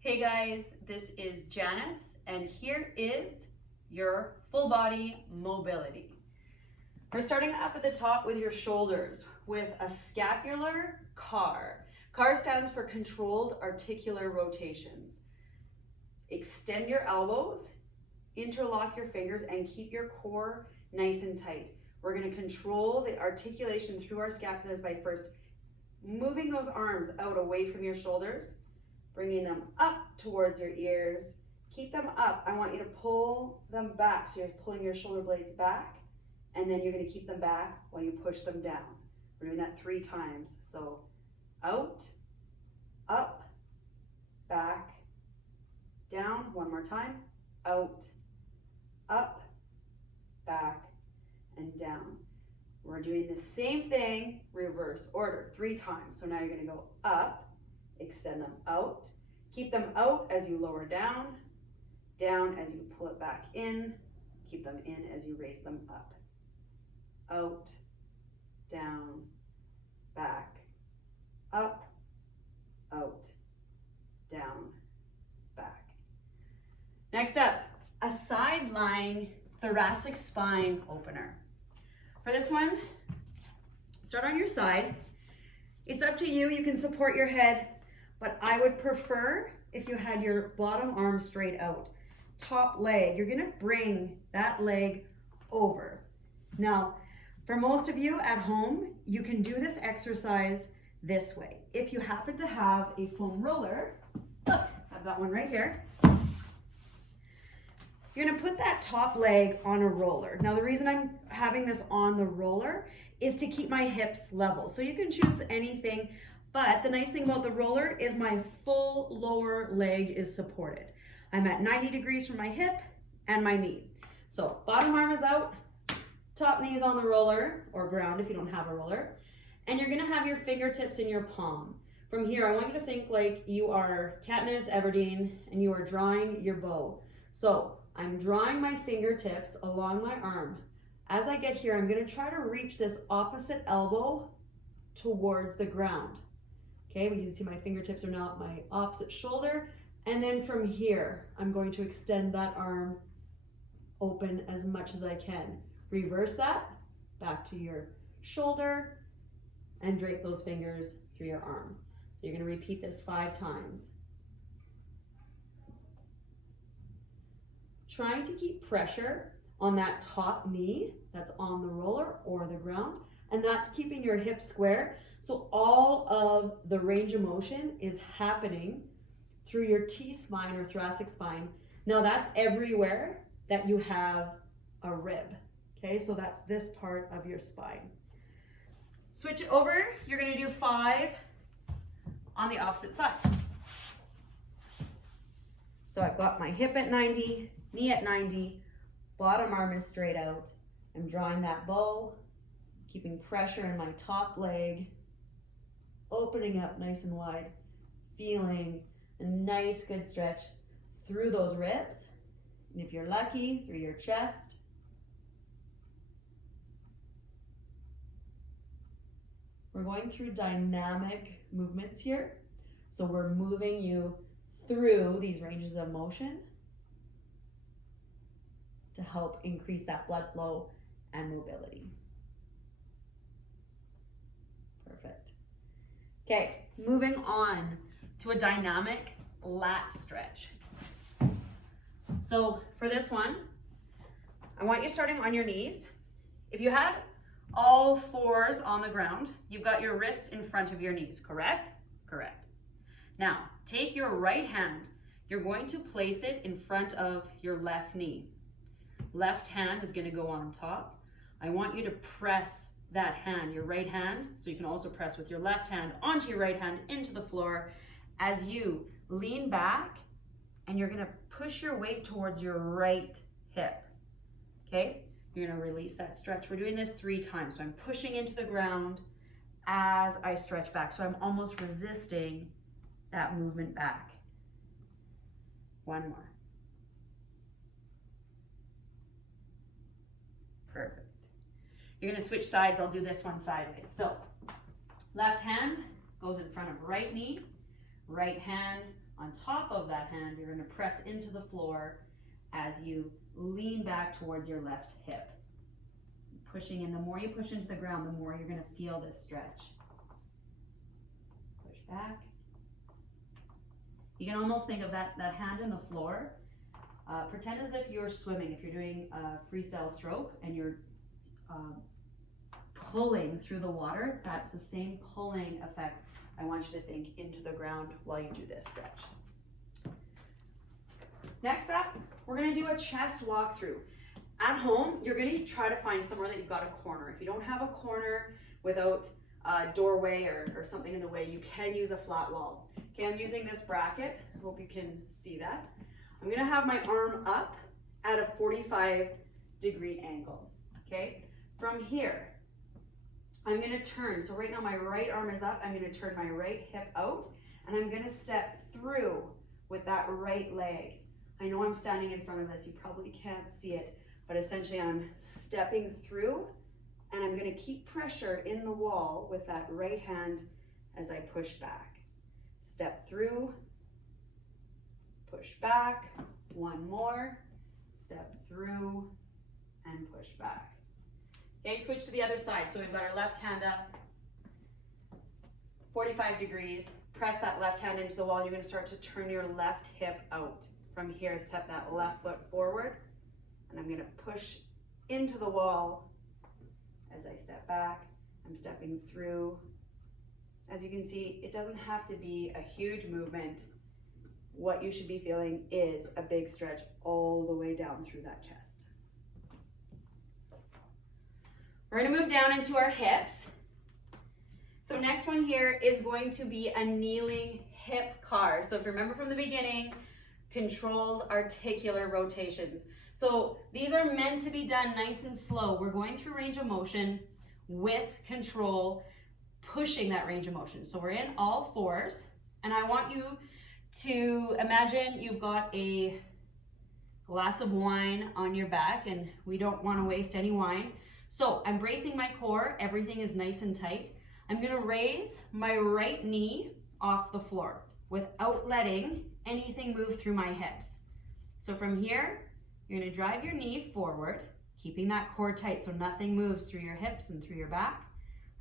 Hey guys, this is Janice, and here is your full body mobility. We're starting up at the top with your shoulders with a scapular CAR. CAR stands for controlled articular rotations. Extend your elbows, interlock your fingers, and keep your core nice and tight. We're going to control the articulation through our scapulas by first moving those arms out away from your shoulders, bringing them up towards your ears. Keep them up. I want you to pull them back. So you're pulling your shoulder blades back, and then you're going to keep them back while you push them down. We're doing that 3 times. So out, up, back, down. One more time. Out, up, back, and down. We're doing the same thing, reverse order, 3 times. So now you're going to go up, extend them out, keep them out as you lower down, down as you pull it back in, keep them in as you raise them up. Out, down, back, up, out, down, back. Next up, a side lying thoracic spine opener. For this one, start on your side. It's up to you. You can support your head, but I would prefer if you had your bottom arm straight out. Top leg, you're gonna bring that leg over. Now, for most of you at home, you can do this exercise this way. If you happen to have a foam roller, look, I've got one right here. You're gonna put that top leg on a roller. Now, the reason I'm having this on the roller is to keep my hips level. So you can choose anything, but the nice thing about the roller is my full lower leg is supported. I'm at 90 degrees from my hip and my knee. So bottom arm is out, top knee is on the roller, or ground if you don't have a roller, and you're gonna have your fingertips in your palm. From here, I want you to think like you are Katniss Everdeen and you are drawing your bow. So I'm drawing my fingertips along my arm. As I get here, I'm gonna try to reach this opposite elbow towards the ground. Okay, we can see my fingertips are now at my opposite shoulder. And then from here, I'm going to extend that arm open as much as I can. Reverse that, back to your shoulder, and drape those fingers through your arm. So you're gonna repeat this 5 times. Trying to keep pressure on that top knee that's on the roller or the ground, and that's keeping your hips square. So all of the range of motion is happening through your T-spine or thoracic spine. Now that's everywhere that you have a rib. Okay, so that's this part of your spine. Switch it over, you're gonna do 5 on the opposite side. So I've got my hip at 90, knee at 90, bottom arm is straight out. I'm drawing that bow, keeping pressure in my top leg, opening up nice and wide, feeling a nice good stretch through those ribs, and if you're lucky, through your chest. We're going through dynamic movements here, so we're moving you through these ranges of motion to help increase that blood flow and mobility. Perfect. Okay, moving on to a dynamic lat stretch. So for this one, I want you starting on your knees. If you had all 4s on the ground, you've got your wrists in front of your knees, correct? Correct. Now, take your right hand. You're going to place it in front of your left knee. Left hand is going to go on top. I want you to press that hand, your right hand, so you can also press with your left hand onto your right hand into the floor as you lean back, and you're going to push your weight towards your right hip. Okay? You're going to release that stretch. We're doing this 3 times. So I'm pushing into the ground as I stretch back. So I'm almost resisting that movement back. 1 more. Perfect. You're gonna switch sides. I'll do this one sideways. So left hand goes in front of right knee, Right hand on top of that hand, you're going to press into the floor as you lean back towards your left hip. Pushing in, the more you push into the ground, the more you're going to feel this stretch. Push back. You can almost think of that hand in the floor. Pretend as if you're swimming, if you're doing a freestyle stroke and you're pulling through the water, that's the same pulling effect I want you to think into the ground while you do this stretch. Next up, we're going to do a chest walkthrough. At home, you're going to try to find somewhere that you've got a corner. If you don't have a corner without a doorway or something in the way, you can use a flat wall. Okay, I'm using this bracket. I hope you can see that. I'm going to have my arm up at a 45-degree angle. Okay, from here, I'm going to turn. So right now my right arm is up. I'm going to turn my right hip out, and I'm going to step through with that right leg. I know I'm standing in front of this. You probably can't see it, but essentially I'm stepping through, and I'm going to keep pressure in the wall with that right hand as I push back. Step through, push back, one more, step through, and push back. Okay, switch to the other side. So we've got our left hand up, 45 degrees. Press that left hand into the wall. You're going to start to turn your left hip out. From here, step that left foot forward, and I'm going to push into the wall as I step back. I'm stepping through. As you can see, it doesn't have to be a huge movement. What you should be feeling is a big stretch all the way down through that chest. We're going to move down into our hips. So next one here is going to be a kneeling hip car. So if you remember from the beginning, controlled articular rotations. So these are meant to be done nice and slow. We're going through range of motion with control, pushing that range of motion. So we're in all fours, and I want you to imagine you've got a glass of wine on your back, and we don't want to waste any wine. So I'm bracing my core, everything is nice and tight. I'm going to raise my right knee off the floor without letting anything move through my hips. So from here, you're going to drive your knee forward, keeping that core tight so nothing moves through your hips and through your back.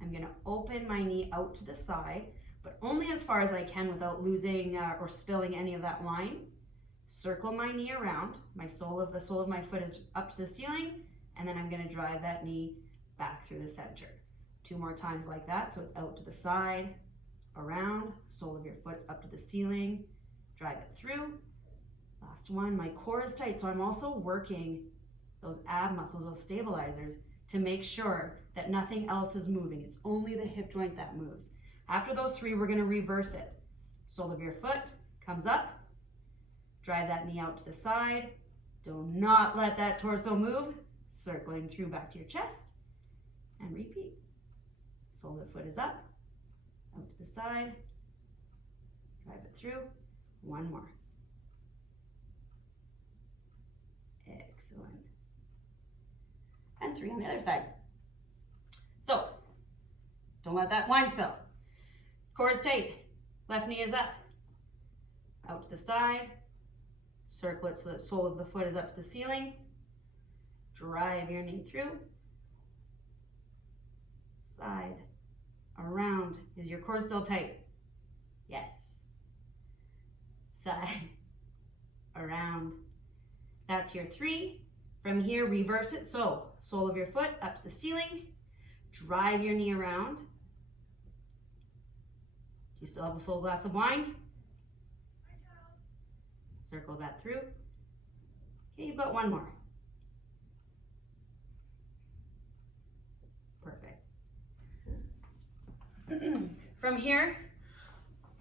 I'm going to open my knee out to the side, but only as far as I can without losing or spilling any of that wine. Circle my knee around. The sole of my foot is up to the ceiling, and then I'm going to drive that knee back through the center. 2 more times like that, so it's out to the side, around, sole of your foot's up to the ceiling, drive it through. Last one, my core is tight, so I'm also working those ab muscles, those stabilizers, to make sure that nothing else is moving. It's only the hip joint that moves. After those 3, we're going to reverse it. Sole of your foot comes up, drive that knee out to the side, do not let that torso move, circling through back to your chest, and repeat. Sole of the foot is up, out to the side, drive it through, 1 more. Excellent. And 3 on the other side. So, don't let that wine spill. Core is tight, left knee is up, out to the side, circle it so that sole of the foot is up to the ceiling, drive your knee through, side, around. Is your core still tight? Yes. Side, around. That's your 3. From here, reverse it. So, sole of your foot up to the ceiling, drive your knee around. Do you still have a full glass of wine? Circle that through. Okay, you've got 1 more. Perfect. From here,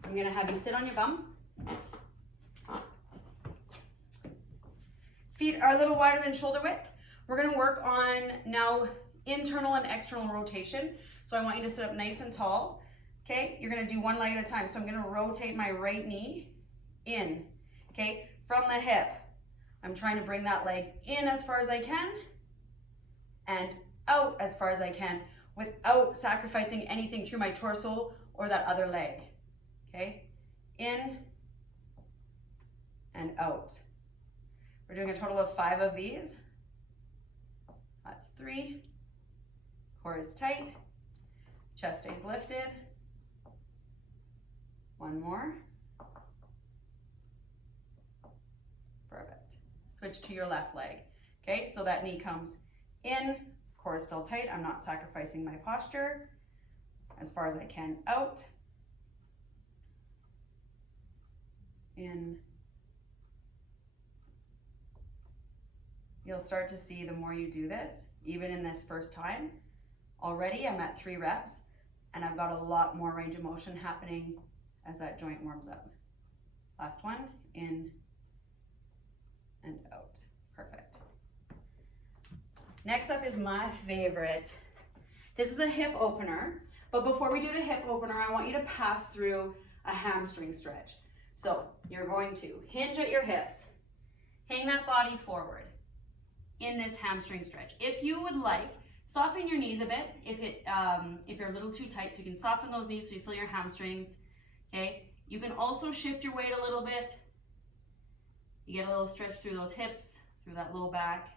I'm going to have you sit on your bum. Feet are a little wider than shoulder width. We're going to work on now internal and external rotation. So I want you to sit up nice and tall. Okay, you're going to do 1 leg at a time. So I'm going to rotate my right knee in. Okay, from the hip. I'm trying to bring that leg in as far as I can and out as far as I can without sacrificing anything through my torso or that other leg. Okay, in and out. We're doing a total of 5 of these. That's 3. Core is tight. Chest stays lifted. 1 more. Perfect. Switch to your left leg. Okay, so that knee comes in, core is still tight. I'm not sacrificing my posture. As far as I can, out. In. You'll start to see the more you do this, even in this first time, already I'm at 3 reps and I've got a lot more range of motion happening as that joint warms up. Last one, in and out. Perfect. Next up is my favorite. This is a hip opener, but before we do the hip opener, I want you to pass through a hamstring stretch. So you're going to hinge at your hips, hang that body forward in this hamstring stretch. If you would like, soften your knees a bit if you're a little too tight, so you can soften those knees so you feel your hamstrings, okay? You can also shift your weight a little bit. You get a little stretch through those hips, through that low back,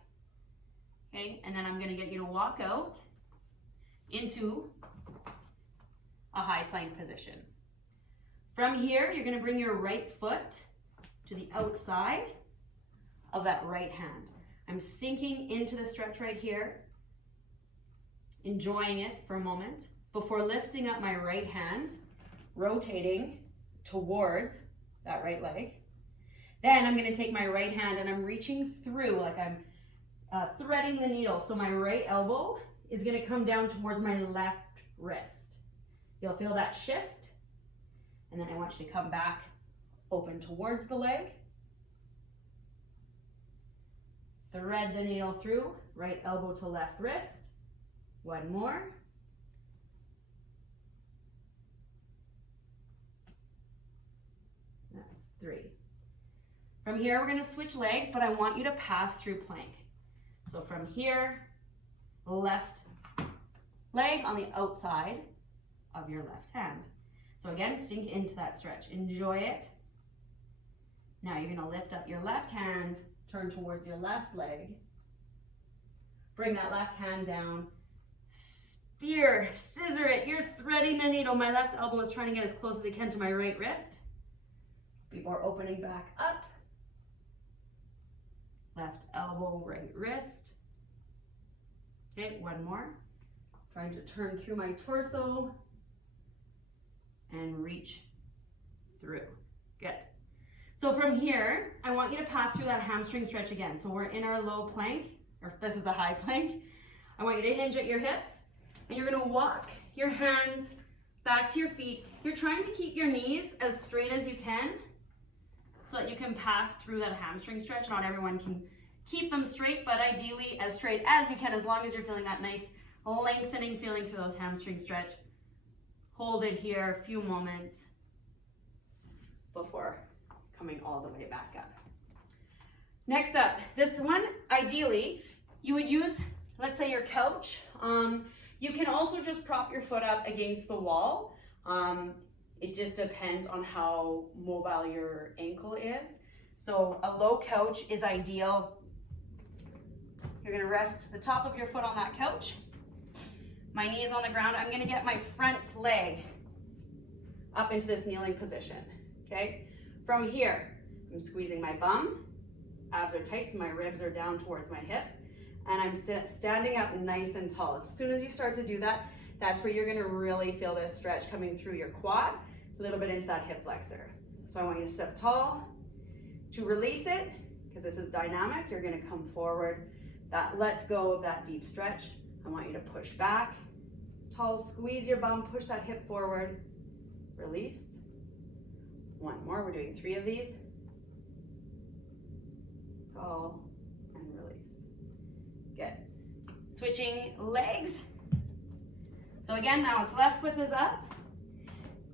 okay? And then I'm gonna get you to walk out into a high plank position. From here, you're gonna bring your right foot to the outside of that right hand. I'm sinking into the stretch right here, enjoying it for a moment before lifting up my right hand, rotating towards that right leg. Then I'm gonna take my right hand and I'm reaching through like I'm threading the needle. So my right elbow is gonna come down towards my left wrist. You'll feel that shift. And then I want you to come back, open towards the leg. Thread the needle through, right elbow to left wrist. 1 more. That's 3. From here, we're gonna switch legs, but I want you to pass through plank. So from here, left leg on the outside of your left hand. So again, sink into that stretch. Enjoy it. Now you're gonna lift up your left hand, turn towards your left leg. Bring that left hand down. Spear, scissor it. You're threading the needle. My left elbow is trying to get as close as it can to my right wrist before opening back up. Left elbow, right wrist. Okay, 1 more. Trying to turn through my torso and reach through. Good. So from here, I want you to pass through that hamstring stretch again. So we're in our low plank, or if this is a high plank. I want you to hinge at your hips, and you're gonna walk your hands back to your feet. You're trying to keep your knees as straight as you can so that you can pass through that hamstring stretch. Not everyone can keep them straight, but ideally as straight as you can, as long as you're feeling that nice lengthening feeling through those hamstring stretch. Hold it here a few moments before coming all the way back up. Next up, this one, ideally, you would use, let's say your couch. You can also just prop your foot up against the wall. It just depends on how mobile your ankle is. So a low couch is ideal. You're gonna rest the top of your foot on that couch. My knee is on the ground. I'm gonna get my front leg up into this kneeling position, okay? From here, I'm squeezing my bum, abs are tight, so my ribs are down towards my hips, and I'm standing up nice and tall. As soon as you start to do that, that's where you're gonna really feel this stretch coming through your quad, a little bit into that hip flexor. So I want you to step tall. To release it, because this is dynamic, you're gonna come forward. That lets go of that deep stretch. I want you to push back, tall, squeeze your bum, push that hip forward, release. 1 more, we're doing 3 of these. Tall and release. Good. Switching legs. So again, now it's left foot is up.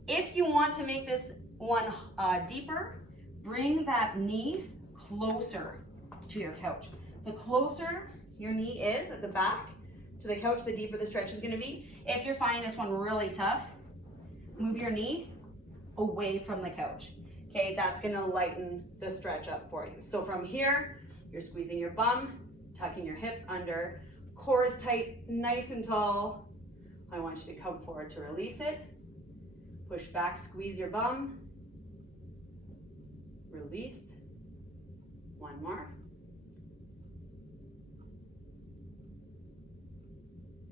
If you want to make this one deeper, bring that knee closer to your couch. The closer your knee is at the back to the couch, the deeper the stretch is gonna be. If you're finding this one really tough, move your knee away from the couch. Okay, that's gonna lighten the stretch up for you. So from here, you're squeezing your bum, tucking your hips under, core is tight, nice and tall. I want you to come forward to release it. Push back, squeeze your bum. Release. One more.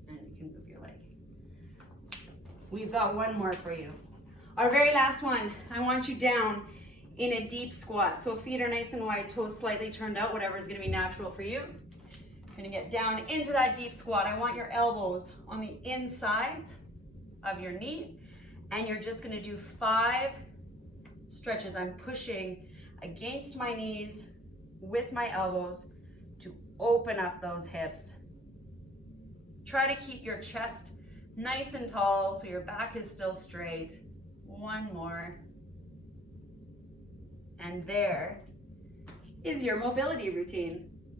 And you can move your leg. We've got one more for you. Our very last one, I want you down in a deep squat. So feet are nice and wide, toes slightly turned out, whatever is gonna be natural for you. You're gonna get down into that deep squat. I want your elbows on the insides of your knees, and you're just gonna do 5 stretches. I'm pushing against my knees with my elbows to open up those hips. Try to keep your chest nice and tall so your back is still straight. One more. And there is your mobility routine.